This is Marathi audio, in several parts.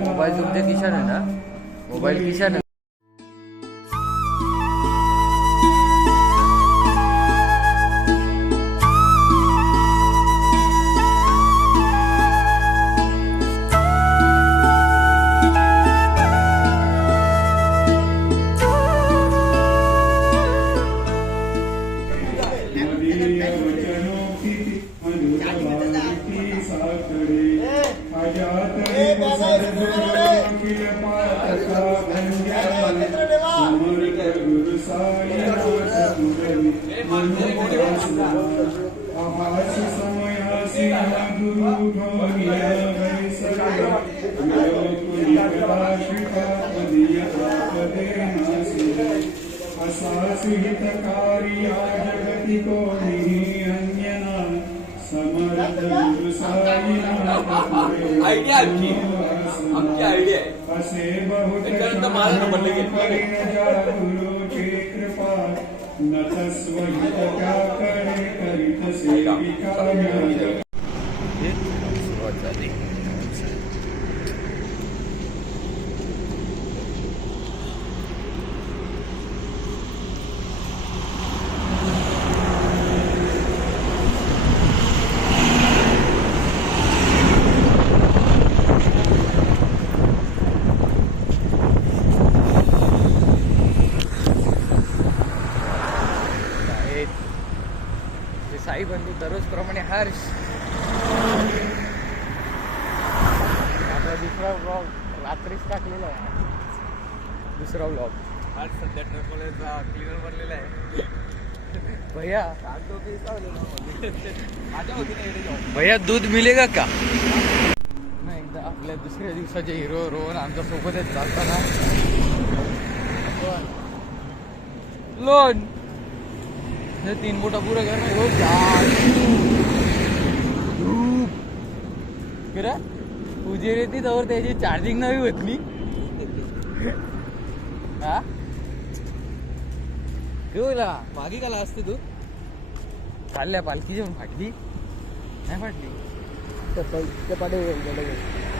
मोबाईल तुमच्या खिशात आहे ना? मोबाईल खिशात आहे. आइडिया आमची आइडिया आहे. माझा नंबर लगेच साई बंधू दररोज प्रमाणे हर्ष. आपला दुसरा ब्लॉग रात्रीच टाकलेला आहे. दुसरा ब्लॉग आज सध्या ट्रकवाल्याचा क्लिनर भरलेला आहे. भैया माझ्या होती ना भैया दूध मिलेगा का? नाही, एकदा आपल्या दुसऱ्या दिवसाचे हिरो रोहन आमच्या सोबतच चालताना लोन 3 मोठा पुरा करणार हो. उजेड येते तर त्याची चार्जिंग नवी होतली. हा केवला मागी काला असते तू खाल्ल्या पालखी जेवण फाटली नाही फाटली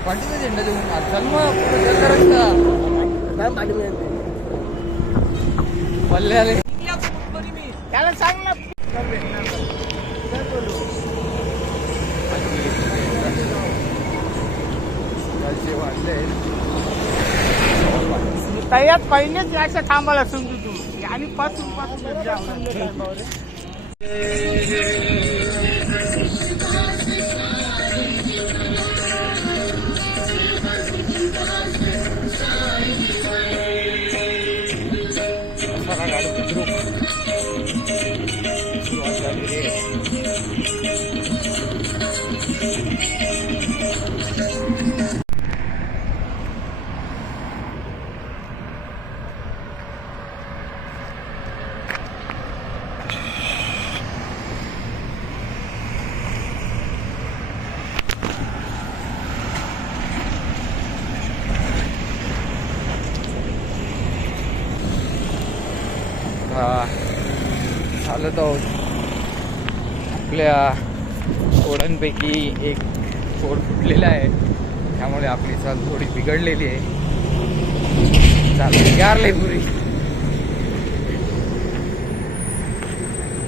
पाठीचा झेंडा जेवण चाल मग पल्ले आले त्याला सांग ना. तयात पहिलेच याच्या थांबायला समजू तू आणि पासून चालत आहोत. आपल्या ओढांपैकी एक ओढ फुटलेला आहे, त्यामुळे आपली चाल थोडी बिघडलेली आहे. चाल गारले पुरी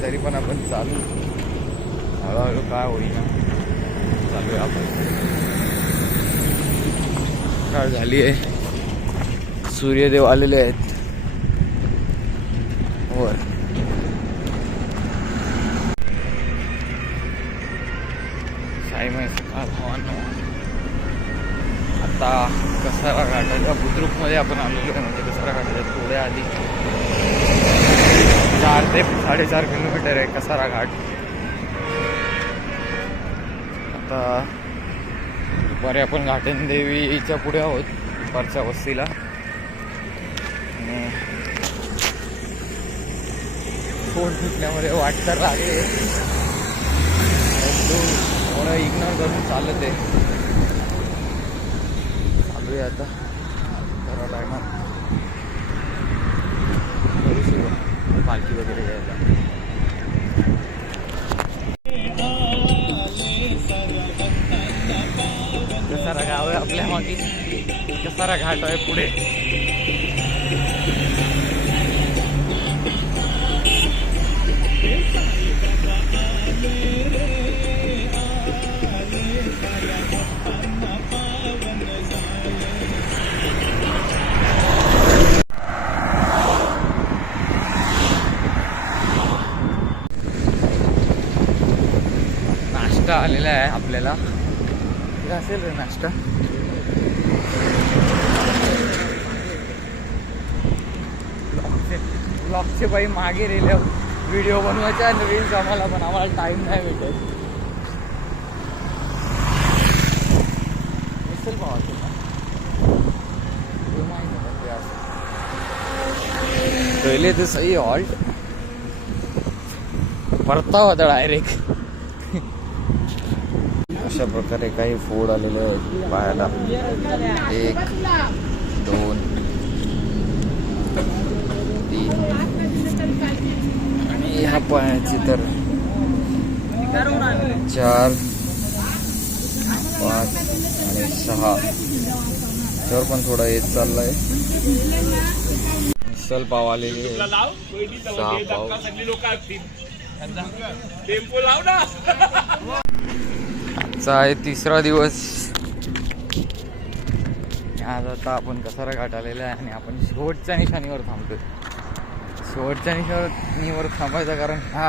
तरी पण आपण चालू हळूहळू काय होईना चालू आहे. आपण काळ झाली आहे, सूर्यदेव आलेले आहेत वर. आता कसारा घाटाच्या बुद्रुकमध्ये आपण आलेलो आहे. म्हणजे कसारा घाटाच्या थोड्या आधी 4 ते 4.5 किलोमीटर आहे कसारा घाट. आता दुपारी आपण घाटन देवीच्या पुढे आहोत, दुपारच्या वस्तीला. फोड फुटल्यामुळे वाट तर लागली, थोडं इग्नोर करून चालत आहे. चालू आहे आता, करावं लागणार पालखी वगैरे घ्यायला. कसारा गाव आहे आपल्या मागे, कसारा घाट आहे पुढे. नाश्ता आलेला आहे आपल्याला, असेल रे नाश्ता. ब्लॉगचे बाई मागे रेल्या व्हिडिओ बनवायच्या रील्स आम्हाला, पण आम्हाला टाइम नाही भेटत. मिसल भाव असेल ना, पहिले तर सही हॉल्ट, परता होता डायरेक्ट. अशा प्रकारे काही फोड आलेले आहेत पाहायला. 1 2 3 आणि ह्या पायाची तर 4 5 आणि 6. त्यावर पण थोडा येत चाललाय. मिसल पाव आलेले 6 पाव. आजचा आहे 3रा दिवस. आज आता आपण कसारा घाट आलेला आहे आणि आपण शेवटच्या निशाणीवर थांबतोय. शेवटच्या निशाणीवर थांबायचं कारण हा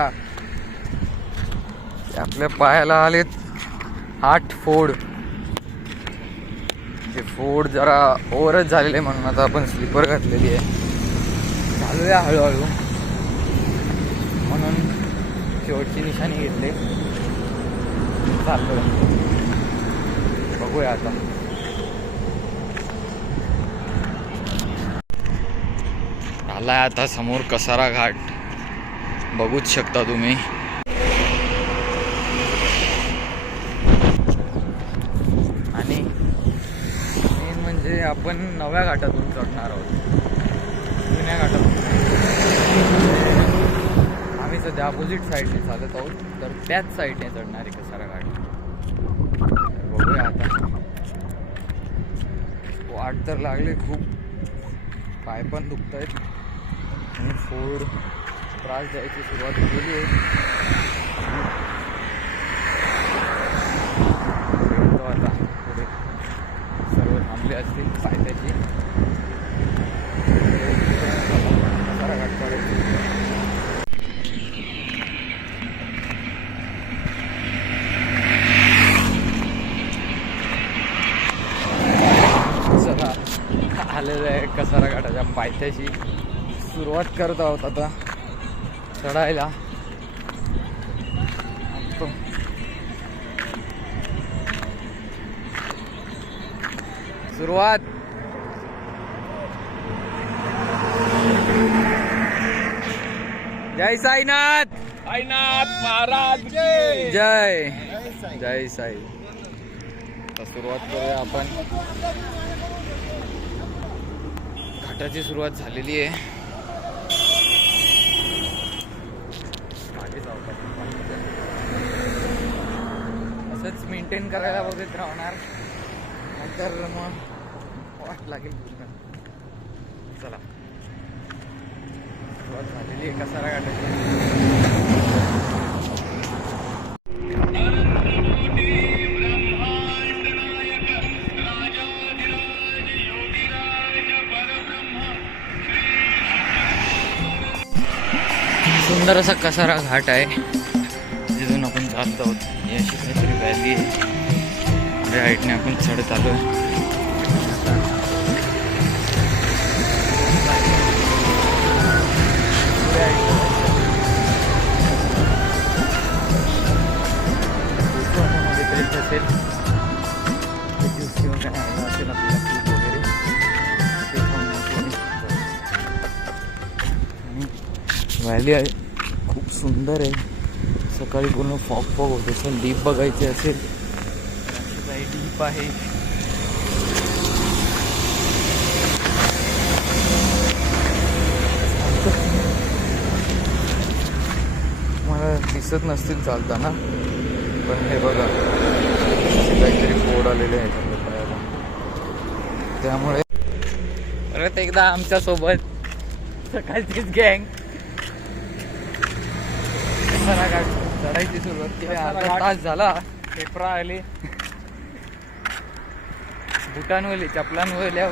आपल्या पायाला आलेत 8 फोड. ते फोड जरा ओव्हरच झालेले म्हणून आता आपण स्लीपर घातलेली आहे. चालू आहे हळूहळू, म्हणून शेवटची निशाणी घेतली. चालतोय, बघूया आता. आलाय आता समोर कसारा घाट, बघूच शकता तुम्ही. आणि मेन म्हणजे आपण नव्या घाटातून चढणार आहोत. जुन्या घाटातून आम्ही सध्या अपोजिट साईडने चालत आहोत, तर त्याच साईडने चढणार आहे कसारा घाट. बघूया आता. वाट तर लागली खूप, पाय पण दुखत आहेत आणि फोड त्रास द्यायची सुरुवात केली आहे. आता पुढे सर्व थांबले असतील पायथ्याची. कसारा घाट चढायची. आलेलं आहे कसारा घाटाच्या पायथ्याशी. सुरुवात करत आहोत आता चढायला. सुरुवात. जय साईनाथ. साईनाथ महाराज जय जय साई. आता सुरुवात करूया आपण. घाटाची सुरुवात झालेली आहे. असंच मेंटेन करायला बघत राहणार, नंतर मग वाट लागेल पूर्ण. चला, सुरुवात झालेली आहे कसारा घाटाची. सुंदर असा कसारा घाट आहे जिथून आपण चालत आहोत. ही अशी काहीतरी व्हॅली आहे. या हाईटने आपण चढत आलो आहे. असेल असेल आपल्याला वगैरे व्हॅली आहे, खूप सुंदर आहे. सकाळी पूर्ण फॉग फॉग होत असेल. डीप बघायचे असेल डीप आहे. मला दिसत नसतील चालताना, पण हे बघा काहीतरी फोड आलेले आहेत आपल्या पायाला. त्यामुळे परत एकदा आमच्या सोबत सकाळचीच गँग चढायची सुरुवात केली. अर्धा तास झाला. पेपरा आले, बुटांवरले चपलांवरल्या.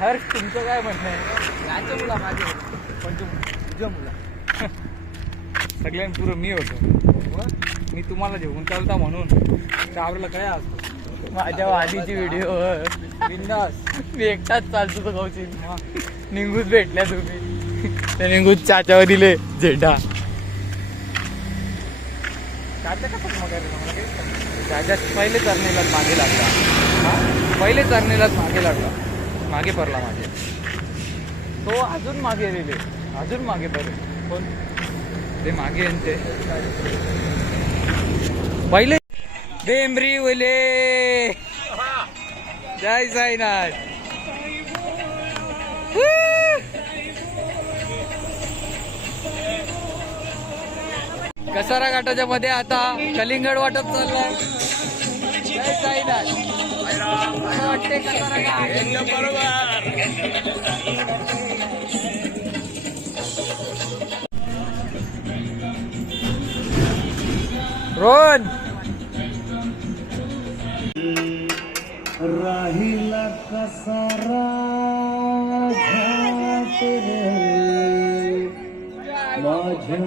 हर्ष तुमचं काय म्हणणं आहे? याच्या मुला माझे पण तुझ्या मुला सगळ्यांपुरं मी होतो. मी तुम्हाला जेवून चालता म्हणून आवडलं काय असतं. माझ्या आधीची व्हिडिओ बिंदास मी एकटाच चालतो तो गावची. निंगूच भेटल्या तुम्ही, त्या निंगूच चाच्यावर दिले झेंडा. चाचा पहिले चरणीलाच मागे लागला. पहिले चरणीलाच मागे लागला, मागे पडला माझे. तो अजून मागे गेले, अजून मागे पडले. कोण ते मागे यांचे पहिले बेंबरी ओले. जय साईनाथ. कसारा घाटाच्या मध्ये आता कलिंगड वाटत चाललाय. जय साईनाथ. वाटते कसारा घाट बरोबर. रोहन राहिला कसारा घाट रे माझ्या.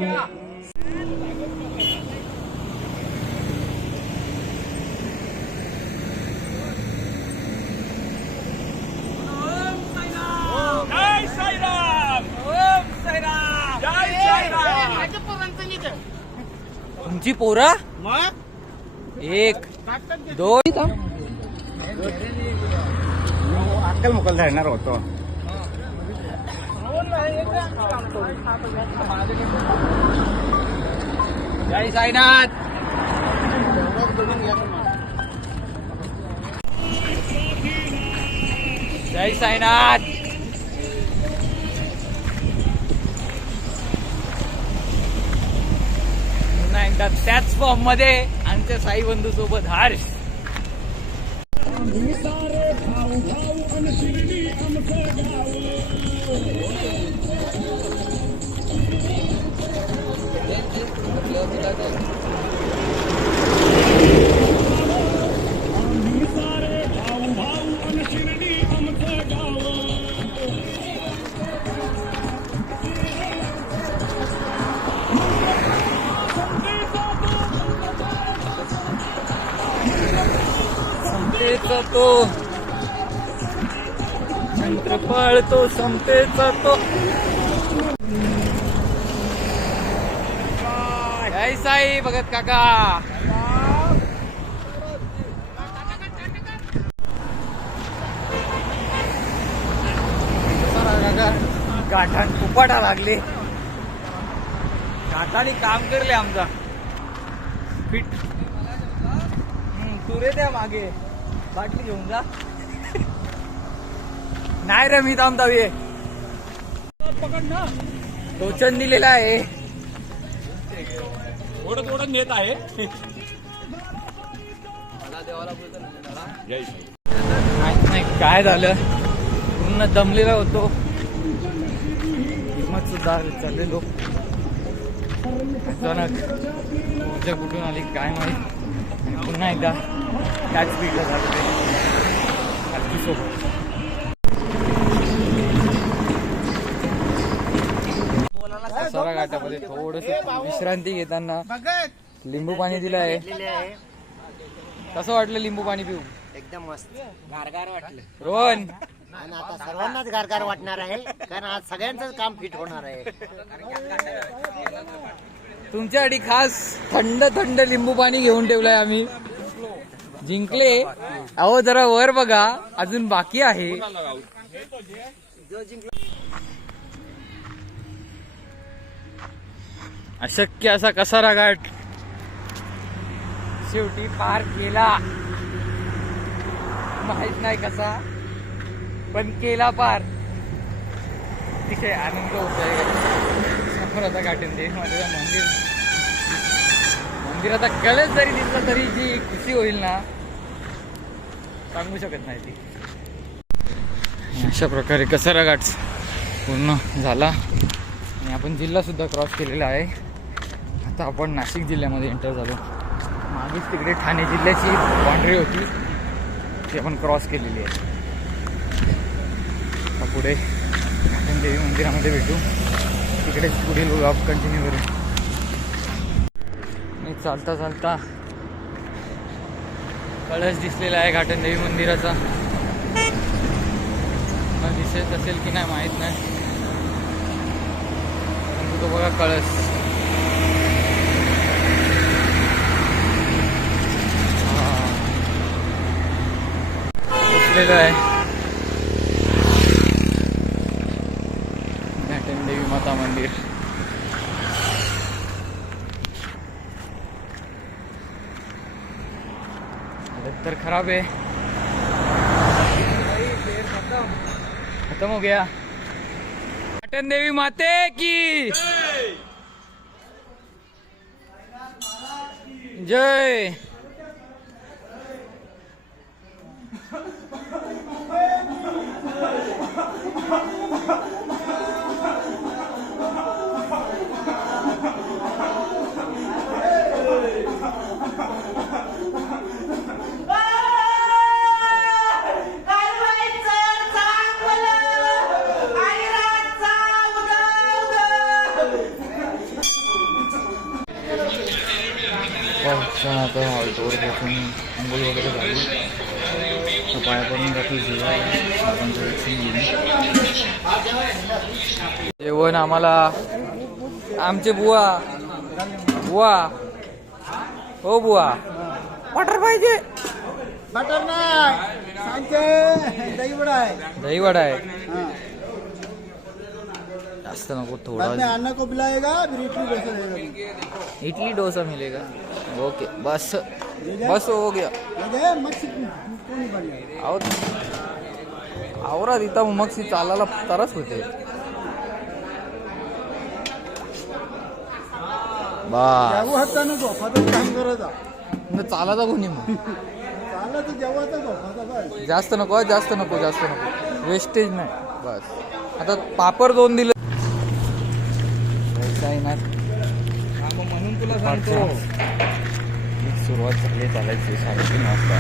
जय साईराम. ओम साईराम. जय साईराम. तुमची पोरा एक दोन अक्कल मुकल धरणार होतो. जय साईनाथ. जय साईनाथ. पुन्हा एकदा त्याच फॉर्म मध्ये आमच्या साई बंधू सोबत हर्ष. समतेचा तो चंद्रपाळ, तो समतेचा तो. जय साई भगत काका. गाठान उपाटा लागले. गाठाने काम करले आमचा फिट. तू रे त्या मागे बाटली घेऊन जा. नाही रे मी थांबता ये. टोचन दिलेला आहे. ओढत ओढत नेत आहे. नाही काय झालं, पूर्ण दमलेला होतो. हिंमत सुद्धा चाललेलो. अचानक ऊर्जा कुठून आली काय माहित. पुन्हा एकदा त्याच स्पीडला झालं ते सोबत. कसारा घाटामध्ये थोडस विश्रांती घेताना लिंबू पाणी दिलं आहे. कसं वाटलं लिंबू पाणी पिऊ? एकदम मस्त गारगार वाटलं. रोहन आणि आता सर्वांनाच गारगार वाटणार आहे, कारण आज सगळ्यांचंच काम फिट होणार आहे. तुमच्यासाठी खास थंड थंड लिंबू पाणी घेऊन ठेवलंय आम्ही. जिंकले. अहो जरा वर बघा, अजून बाकी आहे. अशक्य असा कसारा घाट शेवटी पार केला. माहित नाही कसा पण केला पार. तिथे आनंद होतोय. समोर आता गाठेंदे माझं मंदिर आता कळच जरी दिसलं तरी जी खुशी होईल ना सांगू शकत नाही ती. अशा प्रकारे कसारा घाट पूर्ण झाला आणि आपण जिल्हा सुद्धा क्रॉस केलेला आहे. आता आपण नाशिक जिल्ह्यामध्ये एंटर झालो. मागेच तिकडे ठाणे जिल्ह्याची बाउंड्री होती ती आपण क्रॉस केलेली आहे. आता पुढे देवी मंदिरामध्ये भेटू. तिकडेच पुढील व्लॉग कंटिन्यू करू. मी चालता चालता कळस दिसलेला आहे घाटन देवी मंदिराचा. मला दिसत असेल की नाही माहीत नाही परंतु तो बघा कळस. दिसलेलं आहे घाटन देवी माता मंदिर. तर खराब है. खत्म हो गया. घाटन देवी माते की जय. आता हॉल्टवर बसून आंघोळ वगैरे झाली. पाया पडून जातो जेवण आम्हाला आमचे बुवा हो बुवा बटर पाहिजे. बटर नाही सांगते दही वडा आहे. दही वडा आहे जास्त नको थोडा. अन्ना को बुलाएगा फिर इडली डोसा देगा. इडली डोसा मिलेगा. ओके बस बस हो गया. आवरा तिथं मग ती चालायला तरच होते. बस चालायचा कोणी मग जास्त नको जास्त नको जास्त नको वेस्टेज नाही. बस आता पापड 2 दिले ना म्हणून तुला सांगतो. सुरुवात झाली चालायची 3:30 वाजता.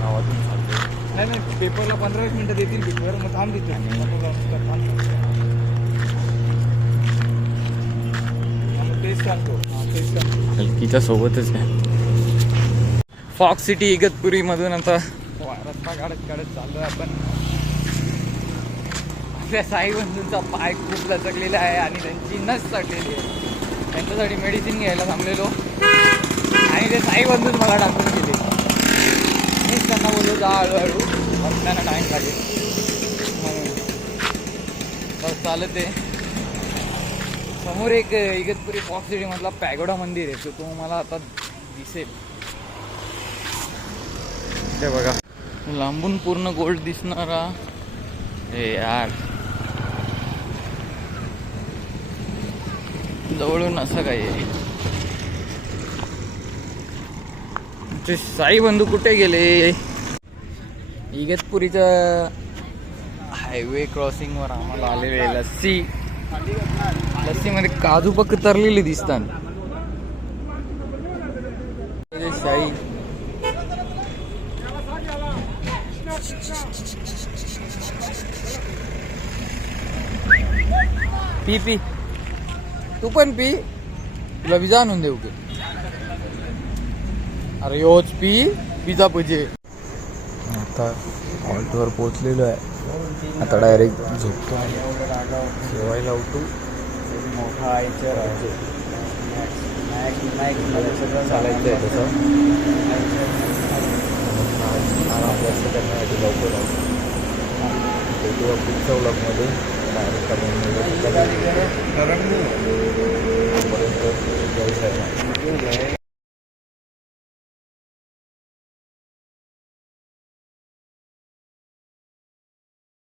गावातून चालतो नाही पेपरला 15-20 मिनिटं देतील पेपर मग थांब देतो. हलकीच्या सोबतच आहे. फॉक्स सिटी इगतपुरी मधून आता रस्ता काढत चाललो आहे आपण. आपल्या साई बंधूंचा पाय खूप लचकलेला आहे आणि त्यांची नस चढलेली आहे. त्यांच्यासाठी मेडिसिन घ्यायला थांबलेलो आणि ते साई बंधूच मला टाकून गेले. मीच त्यांना बोललो जा हळूहळू बसण्याला टाईम लागेल म्हणून बस चालत आहे. समोर एक इगतपुरी फॉक्स सिटी मधला पॅगोडा मंदिर आहे. तो तुम्हाला आता दिसेल. ते बघा लांबून पूर्ण गोल्ड दिसणारा. हे यार जवळून असं काही आहे. ते साई बंधू कुठे गेले. इगतपुरीच्या हायवे क्रॉसिंग वर आम्हाला आलेले लस्सी मध्ये काजू पक्क तरलेली दिसतात. साई पी पी तू पण पी. तुला विजा आणून देऊ की. अरे योच पी पिझ्झा पाहिजे. आता हॉल्टवर पोचलेलो आहे. आता डायरेक्ट झोपतो आणि जेवायला उठू. मोठा आयचर आहे चालायचं आहे तसं. आराम जास्त करण्यासाठी लवकर भेटूया पुढच्या व्लॉगमध्ये. डायरेक्ट कमेंटमध्ये